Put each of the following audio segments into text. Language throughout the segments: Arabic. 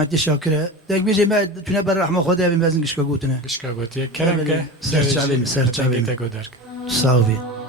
انت شاكره دك بيجي ما تنبر رحمه خدا بمزن قشكا قوتنا قشكا قوتي كلام كه سر شعبي سر شعبي تقدرك صافي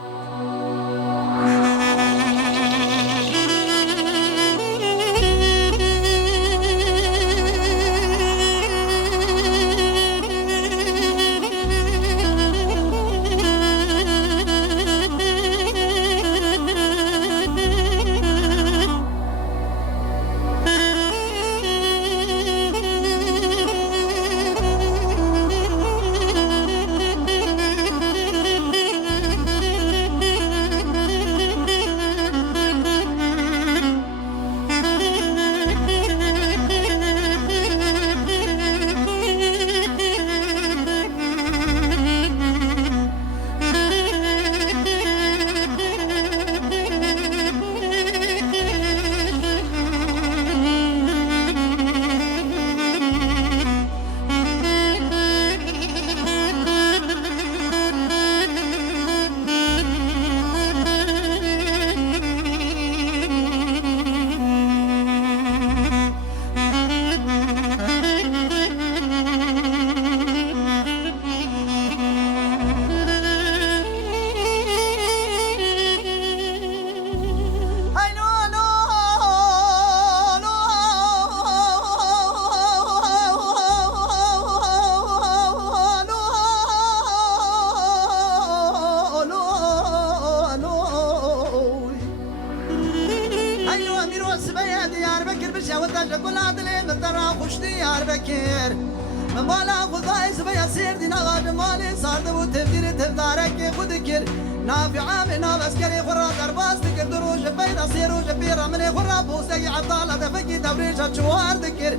مالا خدای سبیا سر دینا غاد مالی سارد و تفدیر تفدارک خود کر نافع من بسکری خورا در باز دکر دروج پیدا سیروج پیرا من خورا بوسگی عطالا دفکی دبریش چوار دکر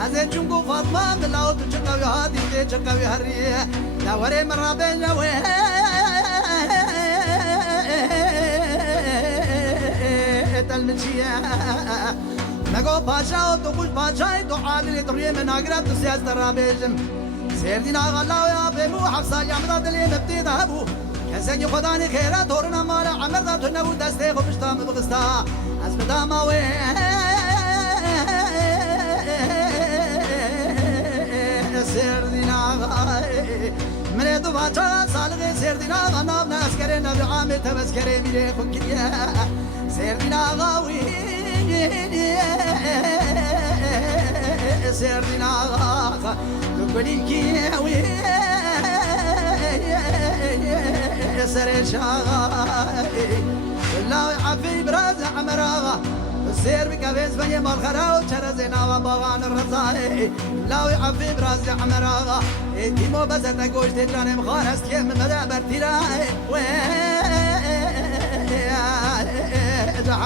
از چونگو فاطمه بلاو تو چقوی هادی تی چقوی هریه دوره مرا بنجوه تلمچیه نگو پاشا و تو خوش پاشای تو عادلی طریه من آگرد تو سیاز در رابیجم سیردین آقا اللہ یا بیمو حفظا یامدا دلی مبتی دهبو کسی خدانی خیره دورنا مالا عمر دا تو نبو دسته خوبشتا مبغستا از بدام آوه سیردین آقا من تو پاشا سالغ سیردین آقا ناب ناسکره نبی عامی تبسکره میره خونکریه سیردین آقا وی سيردنا غاخ تقولين كيوي سر شاغي لا يعفي براز عمراغا السير بكابيس بني مالخرا وشرزنا وبوان الرزاي لا يعفي براز عمراغا تيمو بس تقوش تجاني مخارس كيم مدى برتيراي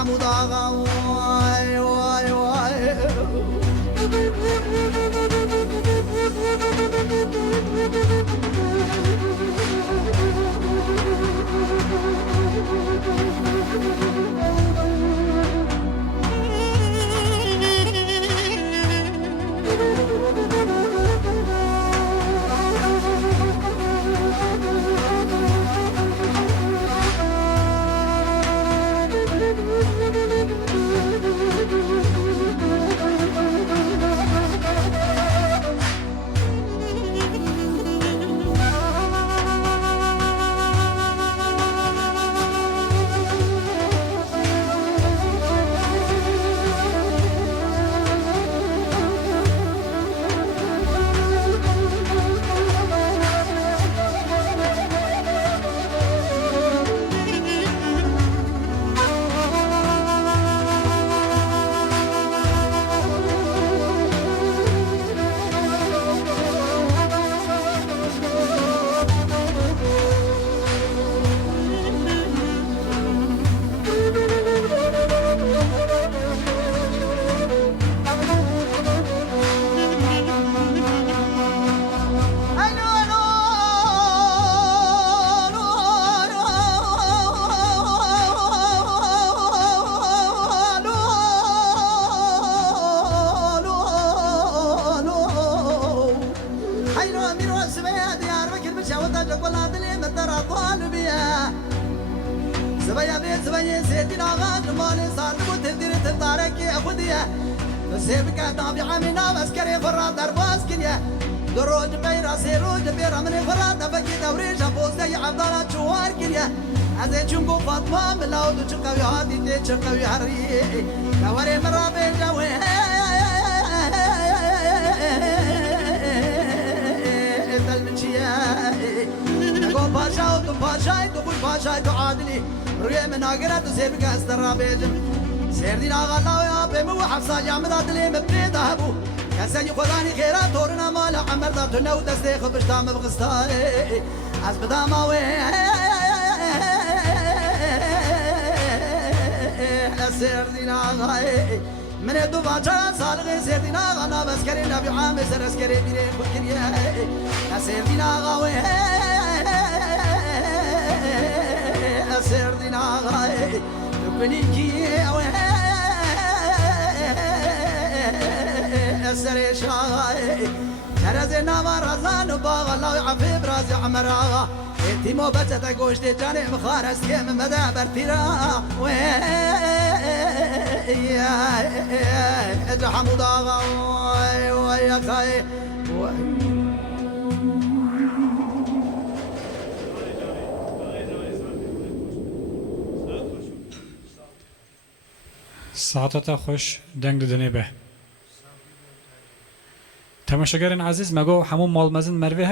حمود آقا وای وای وای سيبك نافي عمنا بسكري خرا درباس كليا دروج بيرا سيروج بيرا من خرا دفكي دوريش أبوز دي عبدالة شوار كليا أزي چونكو فاطمة ملاو دو چقوي هادي دي چقوي هري كواري مرابي جوي دلمشيا نقو باشا وتو باشا تقول باشا تعادلي روي من آقرة سيبك استرابيجم سيردين آغالا ويا بيمو حفصا جامدات لي مبريد أبو كسي خداني خيرا تورنا مالا عمر دا تنو دستي خبش دام بغستاي از بداما وي سيردين آغاي من دو باچا سالغي سيردين آغانا بسكري نبي عامي سر اسكري بيري خدكريا سيردين آغاوي سيردين آغاي بنيكي سري شاي ترزنا مرزان باغ الله يعفي برازي عمراغا تيمو بتتا قوشت جاني مخارس كيم مدى برتيرا يا حمود آغا ويا كاي ساعتها خوش دنگ دنی به تماشاگران عزیز مگو همون مال مزن مروه